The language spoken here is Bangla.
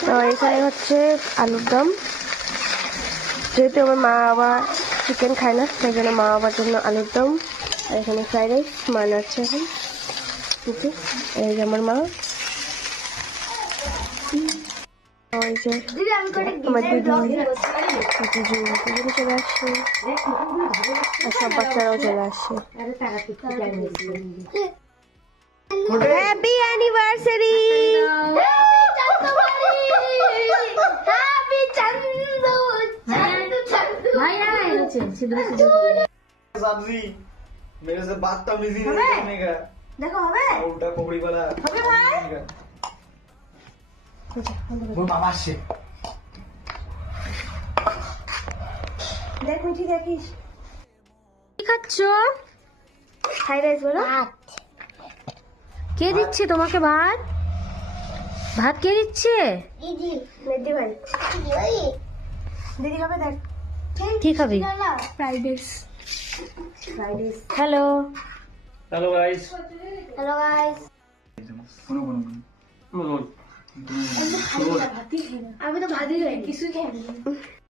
তো এখানে হচ্ছে আলুর দম, যেহেতু আমার মা বাবা চিকেন খায় না তাই জন্য মা বাবার জন্য আলুর দম। আর এখানে ফ্রাইড রাইস মা নাড়ছে এখন। এই যে আমার মা, ওই যে আমার দিদি চলে আসছে আর সব বাচ্চারাও চলে আসছে। Happy anniversary. सब्जी मेरे से बदतमीजी नहीं करने का। देखो हमें उल्टा पकड़ी वाला हमें भाई वो मामा से देख मुझे देखिस কি খাচ্ছো? ফ্রাইড রাইস বলো। কে দিচ্ছে তোমাকে ভাত? ভাত কে দিচ্ছে? দিদি দিদি ভাই। দিদি খাবে দেখ। কি খাবি? Fried rice. Hello hello guys hello guys, बोलो আমি তো ভাতই খাই না, কিছুই খাই না।